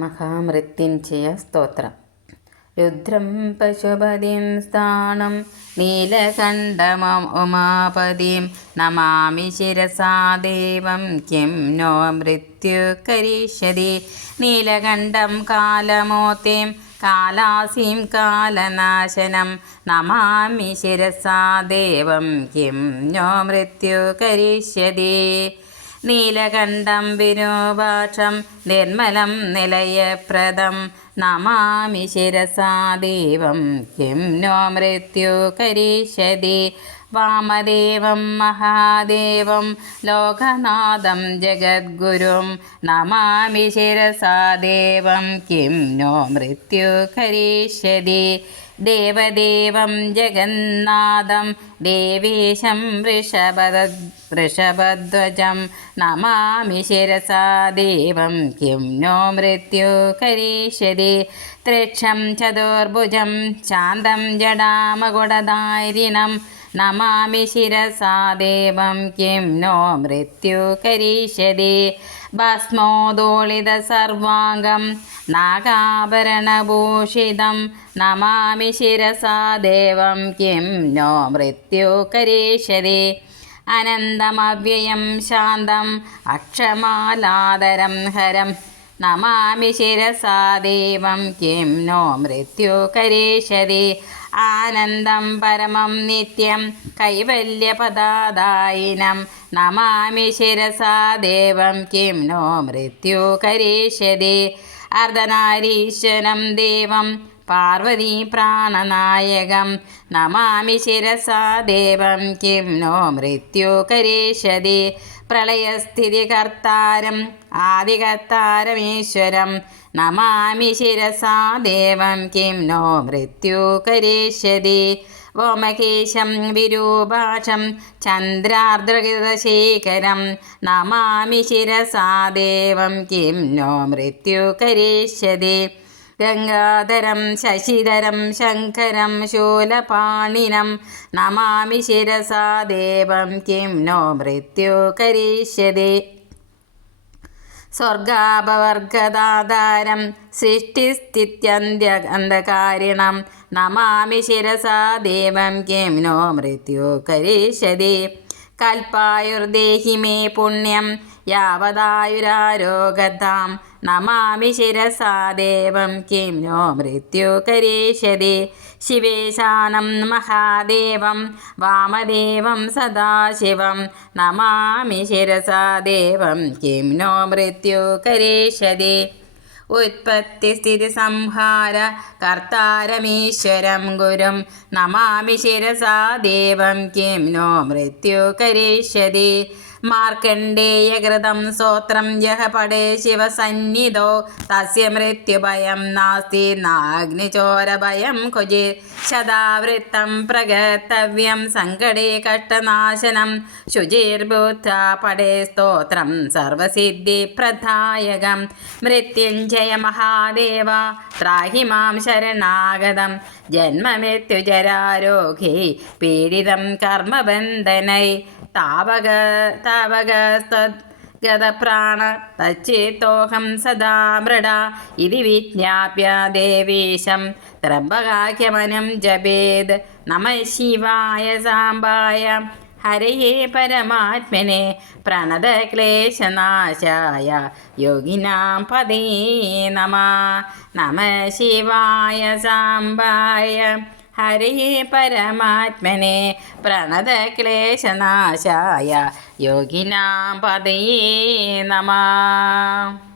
മഹാമൃത്യുഞ്ജയ സ്തോത്രം. Rudram പശുപതിം സ്ഥാണം നീലകണ്ഠമുമാപതിം Namami ശിരസാ ദേവം Kim no മൃത്യു കരിഷ്യതി. നീലകണ്ഠം കാലമോത്തിം കാലാസീം കാലനാശനം Namami ശിരസാ ദേവം Kim no മൃത്യു കരിഷ്യതി. നീലകണ്ഠം വിരൂപാക്ഷം നിർമ്മലം നിലയപ്രദം നമാമി ശിരസാ ദേവം കിം നോ മൃത്യു കരിഷ്യതി. വാമദേവം മഹാദേവം ലോകനാഥം ജഗദ്ഗുരും നമാമി ശിരസാ ദേവം കിം നോ മൃത്യു കരിഷ്യതി. ദേവദേവം ജഗന്നാഥം ദേവേശം വൃഷഭധ്വജം നമാമി ശിരസാ ദേവം കിം നോ മൃത്യു കരിഷ്യതി. ത്രക്ഷം ചതുർഭുജം ശാന്തം ജടാമകുടധാരിണം നമാമി ശിരസാ ദേവം കിം നോ മൃത്യു കരിഷ്യതി. ഭസ്മോദോളിത സർവാംഗം നാഗാഭരണഭൂഷിതം നമാമി ശിരസാ ദേവം കിം നോ മൃത്യു കരിഷ്യതി. അനന്തമവ്യയം ശാന്തം അക്ഷമാലാദരം ഹരം നമാമി ശിരസാ ദേവം കിം നോ മൃത്യു കരിഷ്യതി. ആനന്ദം പരമം നിത്യം കൈവല്യപദാദായിനം നമാമി ശിരസാ ദേവം കിം നോ മൃത്യു കരിഷ്യതി. അർദ്ധനാരീശ്വരം ദേവം പാർവതീ പ്രാണനായകം നമാമി ശിരസാ ദേവം കിം നോ മൃത്യു കരിഷ്യതി. പ്രളയസ്ഥിതികർത്താരം ആദികർത്താരമീശ്വരം നമാമി ശിരസാ ദേവം കിം നോ മൃത്യു കരിഷ്യതി. വ്യോമകേശം വിരൂപാക്ഷം ചന്ദ്രാർദ്രഗതശേഖരം നമാമി ശിരസാ ദേവം കിം നോ മൃത്യു കരിഷ്യതി. ഗംഗാധരം ശശിധരം ശങ്കരം ശൂലപാണിനം നമാമി ശിരസാ ദേവം കിം നോ മൃത്യു കരിഷ്യതി. സ്വർഗാപവർഗദാതാരം സൃഷ്ടിസ്ഥിത്യന്ത്യകാരിണം നമാമി ശിരസാ ദേവം കിം നോ മൃത്യു കരിഷ്യതി. കൽപ്പായുർദേഹി മേ പുണ്യം യാവതായുരാരോഗതാം നമാമി ശിരസാ ദേവം കിം നോ മൃത്യു കരിഷ്യതി. ശിവേശാനം മഹാദേവം വാമദേവം സദാശിവം നമാമി ശിരസാ ദേവം കിം നോ മൃത്യു കരിഷ്യതി. ഉത്പത്തിസ്ഥിതി സംഹാര കർത്താരമീശ്വരം ഗുരും നമാമി ശിരസാ ദേവം കിം നോ മൃത്യു കരിഷ്യതി. മാർക്കണ്ഡേയകൃതം സ്തോത്രം യഹ പഠേ ശിവസന്നിധോ തസ്യ മൃത്യുഭയം നാസ്തി നാഗ്നിചോരഭയം ക്വചിത്. ശതാവൃത്തം പ്രകർത്തവ്യം സങ്കടേ കഷ്ടനാശനം ശുചിർബുദ്ധ്യാ പഠേ സ്തോത്രം സർവസിദ്ധിപ്രദായകം. മൃത്യുഞ്ജയ മഹാദേവ ത്രാഹി മാം ശരണാഗതം ജന്മമൃത്യുജരാരോഗേ പീഡിതം കർമ്മബന്ധനൈ. താവകസ്തദ്ഗതപ്രാണ തച്ചേത്തോഹം സദാ മൃഡ ഇതി വിജ്ഞാപ്യ ദേവേശം ത്രംബകാഖ്യമനം ജപേത്. നമഃ ശിവായ സാംബായ ഹരയേ പരമാത്മനെ പ്രണതക്ലേശനാശായ യോഗിനാം പദേ നമഃ. നമഃ ശിവായ സാംബായ ഹരയേ പരമാത്മനെ പ്രണതക്ലേശനാശായ യോഗിനാം പദേ നമഃ.